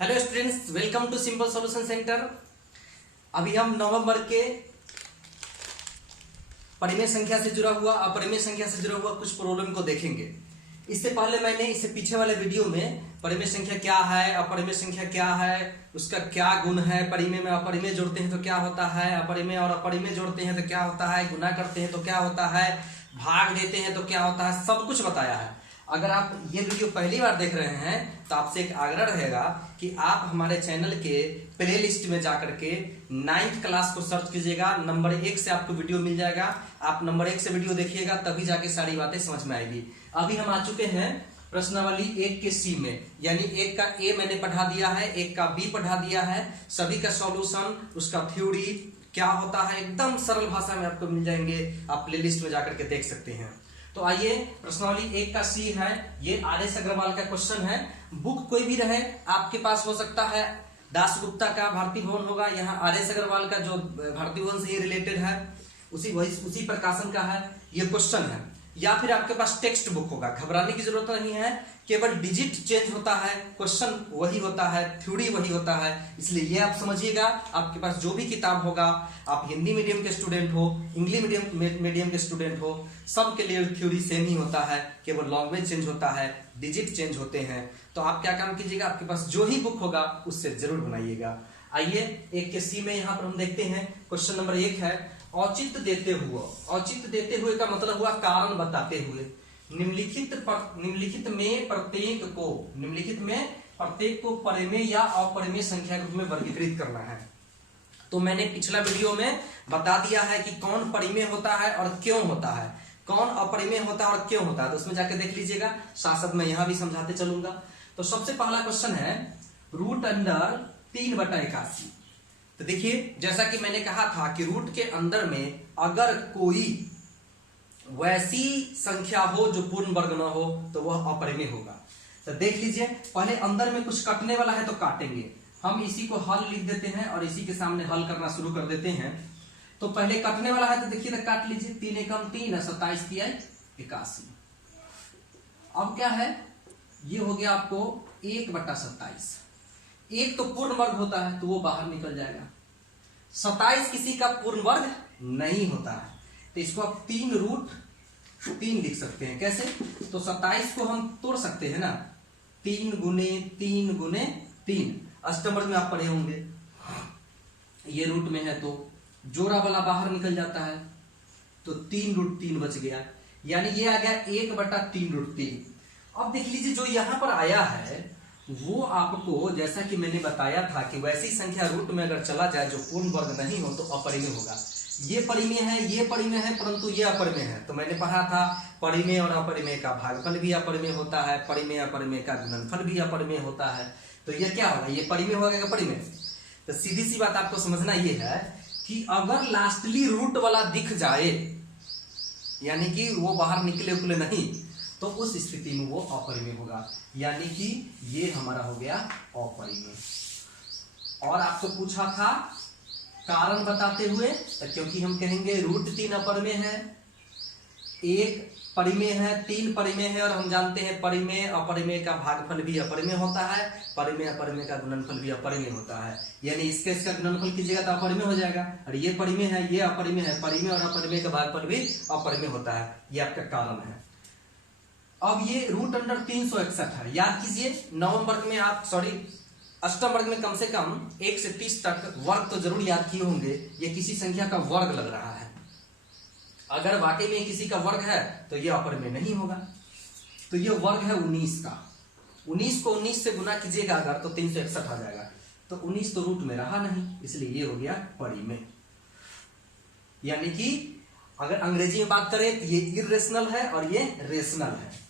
Hello students, welcome to simple solution centre. अभी हम नवंबर के परिमेय संख्या से जुड़ा हुआ अपरिमेय संख्या से जुड़ा हुआ कुछ प्रॉब्लम को देखेंगे। इससे पहले मैंने इससे पीछे वाले वीडियो में परिमेय संख्या क्या है, अपरिमेय संख्या क्या है, उसका क्या गुण है, परिमेय में अपरिमेय जोड़ते हैं तो क्या होता है, अपरिमेय और अपरिमेय जोड़ते हैं तो क्या होता है, गुना करते हैं तो क्या होता है, भाग देते हैं तो क्या होता है, सब कुछ बताया है। अगर आप ये वीडियो पहली बार देख रहे हैं तो आपसे एक आग्रह रहेगा कि आप हमारे चैनल के प्ले लिस्ट में जाकर के 9th क्लास को सर्च कीजिएगा। नंबर 1 से आपको वीडियो मिल जाएगा। आप नंबर 1 से वीडियो देखिएगा तभी जाके सारी बातें समझ में आएगी। अभी हम आ चुके हैं प्रश्नावली 1 के सी में, यानी 1 का ए मैंने पढ़ा दिया है, 1 का बी पढ़ा दिया है। सभी का सॉल्यूशन, उसका थ्योरी क्या होता है, एकदम सरल भाषा में आपको मिल जाएंगे। आप प्ले लिस्ट में जाकर के देख सकते हैं। तो आइए, प्रश्नावली 1 का सी है, ये आर.एस. अग्रवाल का क्वेश्चन है। बुक कोई भी रहे, आपके पास हो सकता है दासगुप्ता का भारतीय भवन होगा, यहाँ आर.एस. अग्रवाल का जो भारतीय भवन से ही रिलेटेड है, उसी प्रकाशन का है ये क्वेश्चन है। या फिर आपके पास टेक्स्ट बुक होगा, घबराने की जरूरत नहीं है, केवल डिजिट चेंज होता है, क्वेश्चन वही होता है, थ्योरी वही होता है। इसलिए ये आप समझिएगा, आपके पास जो भी किताब होगा, आप हिंदी मीडियम के स्टूडेंट हो, इंग्लिश मीडियम के स्टूडेंट हो, सबके लिए थ्योरी सेम ही होता है, केवल लैंग्वेज चेंज होता है, डिजिट चेंज होते हैं। तो आप क्या काम कीजिएगा, आपके पास जो ही बुक होगा उससे जरूर बनाइएगा। आइए, 1 के सी में यहाँ पर हम देखते हैं क्वेश्चन नंबर 1 है, औचित्य देते हुए। औचित्य देते हुए का मतलब हुआ कारण बताते हुए। निम्नलिखित में प्रत्येक को परिमेय या अपरिमेय संख्या के रूप में वर्गीकृत करना है। तो मैंने पिछला वीडियो में बता दिया है कि कौन परिमेय होता है और क्यों होता है, कौन अपरिमेय होता है और क्यों होता है, तो उसमें जाके देख लीजिएगा। साथ साथ मैं यहां भी समझाते चलूंगा। तो सबसे पहला क्वेश्चन है √3/81। तो देखिए, जैसा कि मैंने कहा था कि रूट के अंदर में अगर कोई वैसी संख्या हो जो पूर्ण वर्ग न हो तो वह अपरिमेय होगा। तो देख लीजिए, पहले अंदर में कुछ कटने वाला है तो काटेंगे। हम इसी को हल लिख देते हैं और इसी के सामने हल करना शुरू कर देते हैं। तो पहले कटने वाला है तो देखिए, तो काट लीजिए। 3 एकम 3, 27 तिया 81। अब क्या है, ये हो गया आपको 1/27। एक तो पूर्ण वर्ग होता है तो वो बाहर निकल जाएगा। 27 किसी का पूर्ण वर्ग नहीं होता है, तो इसको आप 3√3 लिख सकते हैं। कैसे? तो 27 को हम तोड़ सकते हैं ना, 3 गुने 3 गुने 3। अष्टम वर्ग में आप पढ़े होंगे, ये रूट में है तो जोड़ा वाला बाहर निकल जाता है, तो 3√3 बच गया, यानी ये आ गया 1/3√3। अब देख लीजिए, जो यहां पर आया है वो आपको, जैसा कि मैंने बताया था कि वैसी संख्या रूट में अगर चला जाए जो पूर्ण वर्ग नहीं हो तो अपरिमेय होगा। ये परिमेय है, ये परिमेय है, परंतु ये अपरिमेय है। तो मैंने पढ़ा था परिमेय और अपरिमेय का भागफल भी अपरिमेय होता है, परिमेय अपरिमेय का गुणनफल भी अपरिमेय होता है। तो ये क्या होगा, ये परिमेय होगा क्या परिमेय? तो सीधी सी बात आपको समझना ये है कि अगर लास्टली रूट वाला दिख जाए, यानी कि वो बाहर निकले उकले नहीं, तो उस स्थिति में वो अपरिमेय होगा, यानी कि ये हमारा हो गया अपरिमेय। और आपको पूछा था कारण बताते हुए, तो क्योंकि हम कहेंगे √3 अपरिमेय है, 1 परिमेय है, 3 परिमेय है, और हम जानते हैं परिमेय अपरिमेय का भागफल भी अपरिमेय होता है, परिमेय अपरिमेय का गुणनफल भी अपरिमेय होता है। यानी इसका गुणनफल कीजिएगा तो अपरिमेय हो जाएगा। और ये परिमेय है, ये अपरिमेय है, परिमेय और अपरिमेय का भागफल भी अपरिमेय होता है। ये आपका कारण है। अब ये √361 है। याद कीजिए, नवम वर्ग में आप अष्टम वर्ग में कम से कम 1 से 30 तक वर्ग तो जरूर याद किए होंगे। ये किसी संख्या का वर्ग लग रहा है, अगर वाकई में किसी का वर्ग है तो ये अपरिमेय नहीं होगा। तो ये वर्ग है 19 का, 19 को 19 से गुना कीजिएगा अगर, तो 361 आ जाएगा। तो 19 तो रूट में रहा नहीं, इसलिए ये हो गया परिमेय। यानी कि अगर अंग्रेजी में बात करें तो ये इर्रेशनल है और ये रेशनल है।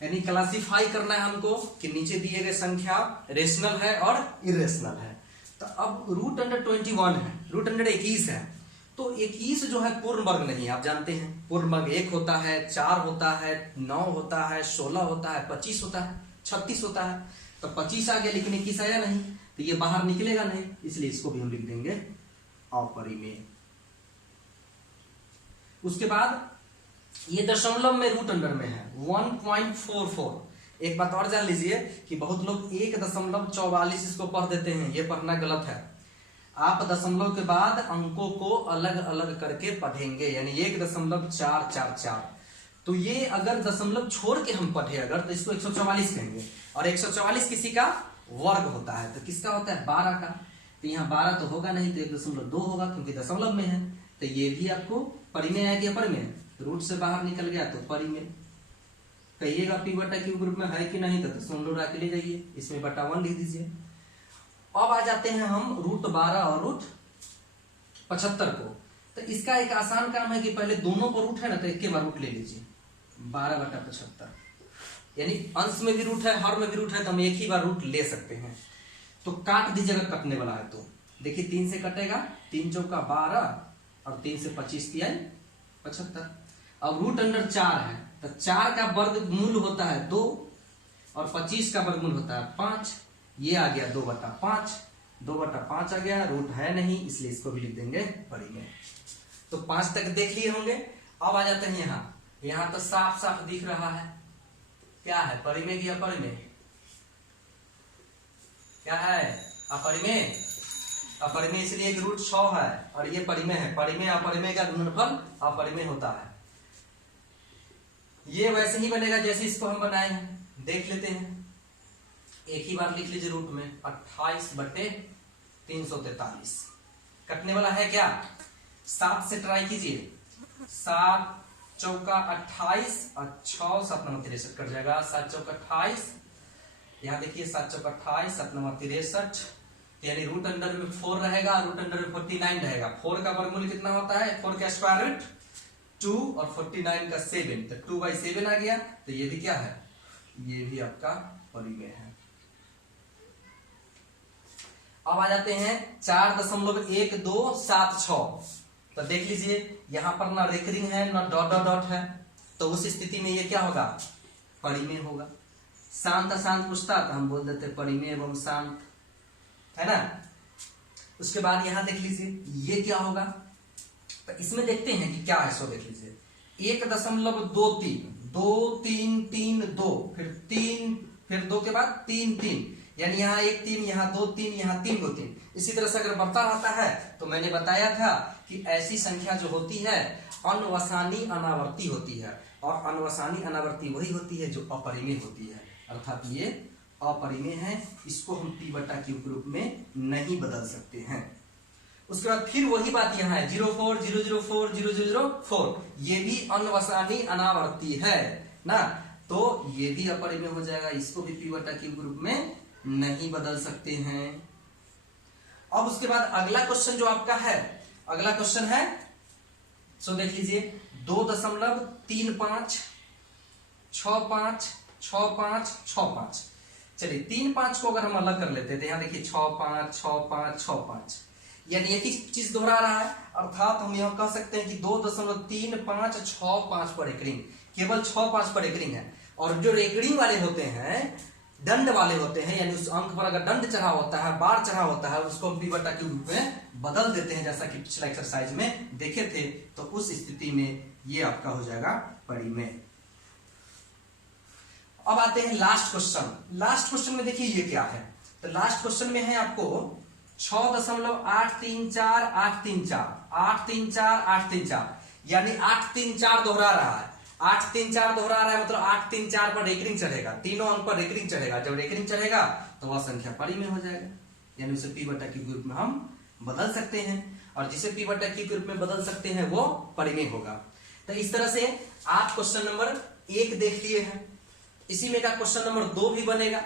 यानी क्लासिफाई करना है हमको कि नीचे दिए गए संख्या रेशनल है और इरेशनल है। तो अब √21 है, √21 है, तो 21 जो है पूर्ण वर्ग नहीं है। आप जानते हैं पूर्ण वर्ग 1 होता है, 4 होता है, 9 होता है, 16 होता है, 25 होता है, 36 होता है। तो 25 आ गया लेकिन 21 आया नहीं, तो ये बाहर निकलेगा नहीं, इसलिए इसको भी हम लिख देंगे अपरिमेय। उसके बाद ये दशमलव में रूट अंडर में है 1.44, एक बात और जान लीजिए कि बहुत लोग 1.44 इसको पढ़ देते हैं, ये पढ़ना गलत है। आप दशमलव के बाद अंकों को अलग अलग करके पढ़ेंगे, यानी 1.444। तो ये अगर दशमलव छोड़ के हम पढ़े अगर, तो इसको 144 कहेंगे, और 144 किसी का वर्ग होता है, तो किसका होता है? 12 का। तो यहाँ 12 तो होगा नहीं, तो 1.2 होगा क्योंकि दशमलव में है। तो ये भी आपको परिमेय है कि अपरिमेय? रूट से बाहर निकल गया तो परिमेय। कहिएगा पी बटा क्यू ग्रुप में है कि नहीं, तो दशमलव रख ले जाइए, इसमें बटा 1 लिख दीजिए। अब आ जाते हैं हम √12 और √75 को। तो इसका एक आसान काम है कि पहले दोनों को रूट है ना, तो एक के बार रूट ले लीजिए, 12/75। यानी अंश में भी रूट है, हर में भी रूट है, तो हम एक ही बार रूट ले सकते हैं। तो काट दीजिए अगर कटने वाला है तो। देखिए 3 से कटेगा, 3 चौका 12 और 3 से 25 किया 75। अब √4 है, तो 4 का वर्गमूल होता है 2 और 25 का वर्गमूल होता है 5। ये आ गया 2/5, 2/5 आ गया, रूट है नहीं इसलिए इसको भी लिख देंगे परिमेय। तो 5 तक देख लिए होंगे। अब आ जाते हैं यहाँ तो साफ साफ दिख रहा है क्या है, परिमेय की अपरिमेय? क्या है? अपरिमेय। अपरिमेय इसलिए कि √6 है और ये परिमेय है। परिमेय अपरिमेय का गुणनफल अपरिमेय होता है। ये वैसे ही बनेगा जैसे इसको हम बनाए हैं, देख लेते हैं। एक ही बार लिख लीजिए रूट में, 28/343। कटने वाला है क्या? 7 से ट्राई कीजिए, 7 चौका 28 और 6 7 9 63 कट जाएगा। 7 चौका 28, यहाँ देखिए 7 चौका 28 7 9 63, यानी √4 रहेगा, √49 रहेगा। 4 का वर्गमूल कितना होता है? 4 का स्क्वायर रूट 2 और 49 का 7, तो 2/7 आ गया। तो ये भी क्या है? ये भी आपका परिमेय है। अब आ जाते हैं 4.1276। तो देख लीजिए यहां पर ना रेकरिंग है ना डॉट डॉट डॉट है, तो उस स्थिति में ये क्या होगा? परिमेय होगा। शांत अशांत पूछता तो हम बोल देते परिमेय एवं शांत, है ना। उसके बाद यहां देख लीजिए ये क्या होगा, तो इसमें देखते हैं कि क्या है। सो देख लीजिए 1.23, 2 3 3 2, फिर 3, फिर 2 के बाद 3 3, यानी यहाँ 1 3, यहाँ 2 3, यहाँ 3 2 3। इसी तरह से अगर बढ़ता रहता है तो मैंने बताया था कि ऐसी संख्या जो होती है अनवसानी अनावर्ती होती है, और अनवसानी अनावर्ती वही होती है जो अपरिमेय होती है, अर्थात ये अपरिमेय है। इसको हम पी बटा क्यू के रूप में नहीं बदल सकते हैं। उसके बाद फिर वही बात यहाँ है 04 004 0004, ये भी अनवसानी अनावर्ती है ना, तो ये भी अपरिमेय हो जाएगा। इसको भी पी बटा क्यू ग्रुप में नहीं बदल सकते हैं। अब उसके बाद अगला क्वेश्चन जो आपका है, अगला क्वेश्चन है, सो देख लीजिए 2.35656565। चलिए 3 5 को अगर हम अलग कर लेते हैं तो यहाँ देखिए 6 5 6 5 6 5, यानी एक ही चीज दोहरा रहा है, अर्थात हम यह कह सकते हैं कि 2.3565 पर रेकरिंग, केवल 6 5 पर रेकरिंग है। और जो रेकरिंग वाले होते हैं, दंड वाले होते हैं, यानी उस अंक पर अगर दंड चढ़ा होता है, बार चढ़ा होता है, उसको हम पी बटा क्यू रूप में बदल देते हैं, जैसा कि पिछला एक्सरसाइज में देखे थे। तो उस स्थिति में ये आपका हो जाएगा परिमेय। अब आते हैं लास्ट क्वेश्चन। लास्ट क्वेश्चन में देखिए ये क्या है, तो लास्ट क्वेश्चन में है आपको 6.834834, यानी 834 दोहरा रहा है। 834 दोहरा रहा है मतलब 834 पर रेकरिंग चढ़ेगा, तीनों अंक पर रेकरिंग चढ़ेगा। जब रेकरिंग चढ़ेगा तो वह संख्या परिमेय हो जाएगा, यानी उसे पी बटा क्यू ग्रुप में हम बदल सकते हैं, और जिसे पी बटा क्यू ग्रुप में बदल सकते हैं वो परिमेय होगा। तो इस तरह से आप क्वेश्चन नंबर 1 देख लिए हैं। इसी में का क्वेश्चन नंबर 2 भी बनेगा,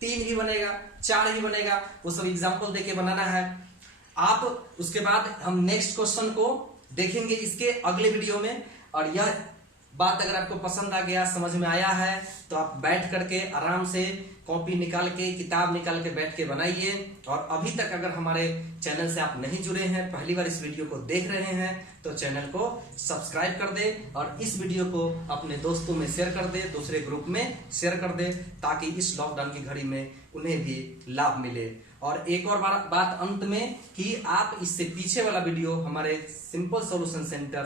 3 भी बनेगा, 4 भी बनेगा, वो सब एग्जाम्पल देके बनाना है आप। उसके बाद हम नेक्स्ट क्वेश्चन को देखेंगे इसके अगले वीडियो में। और यह बात अगर आपको पसंद आ गया, समझ में आया है, तो आप बैठ करके आराम से कॉपी निकाल के, किताब निकाल के बैठ के बनाइए। और अभी तक अगर हमारे चैनल से आप नहीं जुड़े हैं, पहली बार इस वीडियो को देख रहे हैं, तो चैनल को सब्सक्राइब कर दे और इस वीडियो को अपने दोस्तों में शेयर कर दे, दूसरे ग्रुप में शेयर कर दे, ताकि इस लॉकडाउन की घड़ी में उन्हें भी लाभ मिले। और एक और बात अंत में कि आप इससे पीछे वाला वीडियो हमारे सिंपल सॉल्यूशन सेंटर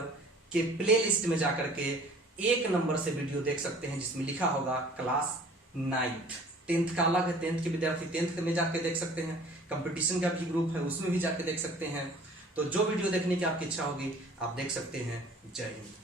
के प्लेलिस्ट में जाकर के 1 नंबर से वीडियो देख सकते हैं, जिसमें लिखा होगा क्लास नाइन्थ। 10th का अलग है, 10th के विद्यार्थी 10th में जाके देख सकते हैं, कंपटीशन का भी ग्रुप है उसमें भी जाके देख सकते हैं। तो जो वीडियो देखने की आपकी इच्छा होगी आप देख सकते हैं। जय हिंद।